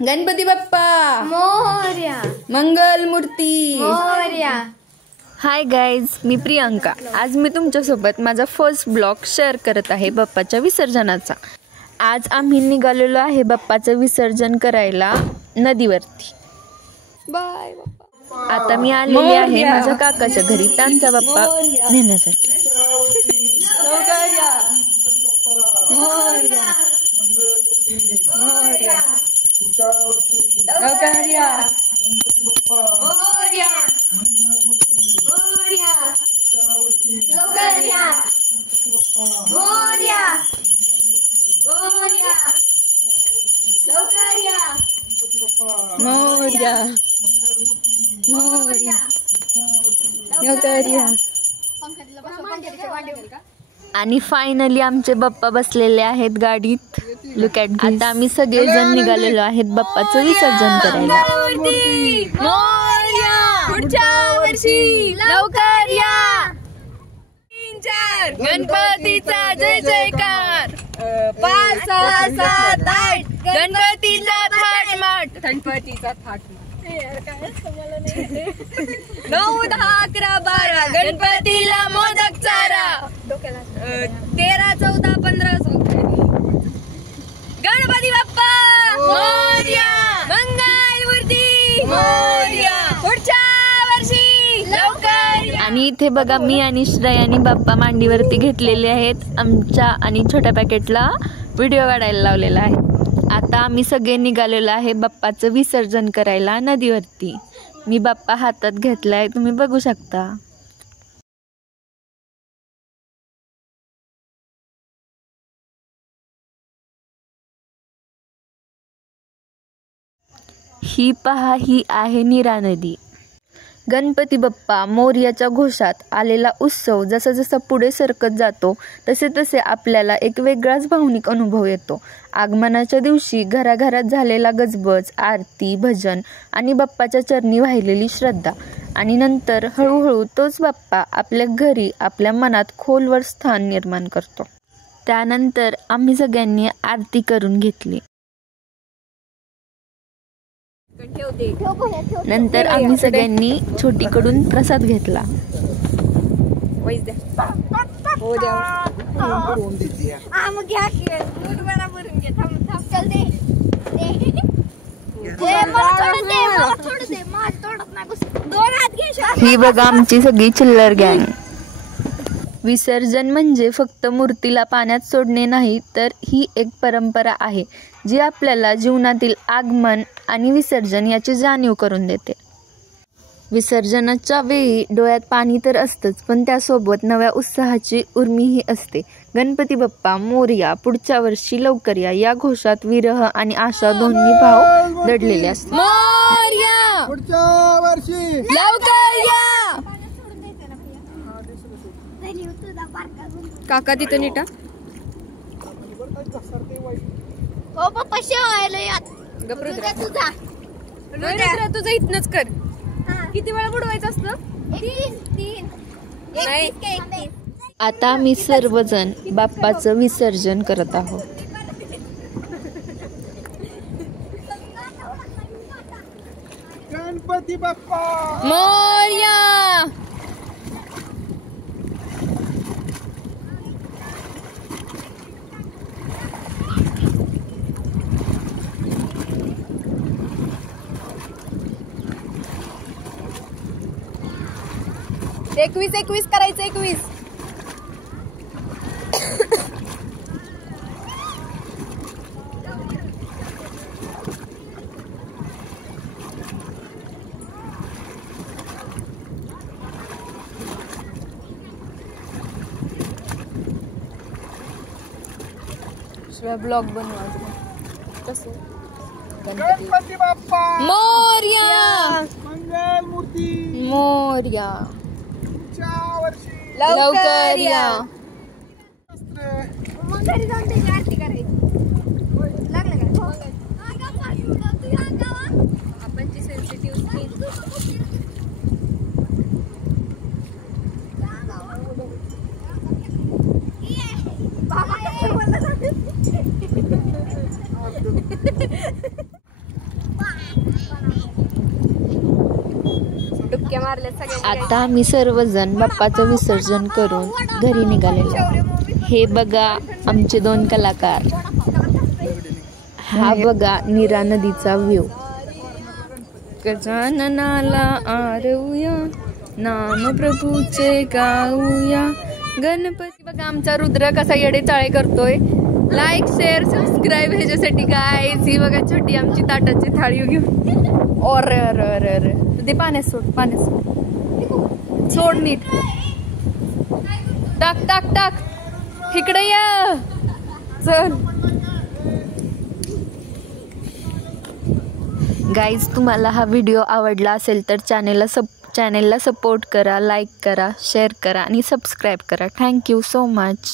गणपती बाप्पा मोरया, मंगल मूर्ती Morya. Hi guys, मी प्रियांका. आज मी तुमच्यासोबत माझा फर्स्ट ब्लॉग शेअर करत आहे बाप्पाच्या विसर्जनाचा. आज आम्ही निघालेलो आहे बाप्पाचं विसर्जन करायला नदीवरती. बाय. आता मी आलेली आहे माझ्या काकाच्या घरी त्यांचा बाप्पा नेण्यासाठी. आणि फायनली आमचे बाप्पा बसलेले आहेत गाडीत. Look at. आता आम्ही सगळेजण निघालेलो आहेत बाप्पाचं विसर्जन करायला. पुढच्या वर्षी लवकर या. 3 4 गणपतीचा जय जयकार. 5 6 7 8 गणपतीचा थाटमाट. गणपतीचा थाटमाट. 9 10 11 12 गणपतीला मोदक चारा. 13 14 15 गणपती बाप्पा मोरया. मंगल मूर्ती मोरया. पुढच्या वर्षी लवकर या. आणि इथे बघा, मी आणि श्रेयानी बाप्पा मांडीवरती घेतलेले आहेत. आमच्या आणि छोट्या पॅकेटला व्हिडिओ काढायला लावलेला आहे. आता आम्ही सगळे निघालेलो आहे बाप्पाचं विसर्जन करायला नदीवरती. मी बाप्पा हातात घेतलाय, तुम्ही बघू शकता. ही पहा, ही आहे नीरा नदी. गणपती बाप्पा मोरयाच्या घोषात आलेला उत्सव जसा जसा पुढे सरकत जातो तसे तसे आपल्याला एक वेगळाच भावनिक अनुभव येतो. आगमनाच्या दिवशी घराघरात झालेला गजबज, आरती, भजन आणि बाप्पाच्या चरणी वाहिलेली श्रद्धा, आणि नंतर हळूहळू तोच बाप्पा आपल्या घरी आपल्या मनात खोलवर स्थान निर्माण करतो. त्यानंतर आम्ही सगळ्यांनी आरती करून घेतली. नंतर आम्ही सगळ्यांनी छोटीकडून प्रसाद घेतला. ही बघा आमची सगळी चिल्लर गँग. विसर्जन म्हणजे फक्त मूर्तीला पाण्यात सोडणे नाही, तर ही एक परंपरा आहे जी आपल्याला जीवनातील आगमन आणि विसर्जन याची जाणीव करून देते. विसर्जनाच्या वेळी डोळ्यात पाणी तर असतंच, पण त्यासोबत नव्या उत्साहाची उर्मीही असते. गणपती बाप्पा मोरया, पुढच्या वर्षी लवकर या, या घोषात विरह आणि आशा दोन्ही भाव दडलेले असतात. मोरया. पुढच्या वर्षी लवकर या. काका तिथं नीटा. हो पप्पा शेवायला या. तुझं इथनच कर. किती वेळा बुडवायचं असतं? 3 नाही. आता आम्ही सर्वजण बाप्पाचं विसर्जन करत आहोत. गणपती बाप्पा मोरया. एकवीस करायचं. 21. ब्लॉग बनवा. गणपती बाप्पा मोरया. मंगल मूर्ती मोरया. पुढच्या वर्षी लवकर या. मग घरी जाऊन त्याची आरती करायची. लागलं का? आपण जी सेन्सिटिव्ह डुबक्या मारल्या सगळ्या. आता आम्ही सर्वजण बाप्पाचं विसर्जन करून घरी निघालेलो. हे बघा आमचे 2 कलाकार. हा बघा नीरा नदीचा व्ह्यू. गजाननाला आरवूया, नाम प्रभूचे गाऊया. गणपती. बघा आमचा रुद्र कसा येडे चाळे करतोय. लाईक शेअर सबस्क्राईब ह्याच्यासाठी काय. ही बघा छोटी आमची ताटाची थाळी घेऊन. और ते पाण्यात सोड, पाण्यात सोड, सोड नीट. टाक टाक टाक इकडे या. चल गाईज, तुम्हाला हा व्हिडिओ आवडला असेल तर चॅनेलला सपोर्ट करा, लाईक करा, शेअर करा आणि सबस्क्राईब करा. Thank you so much.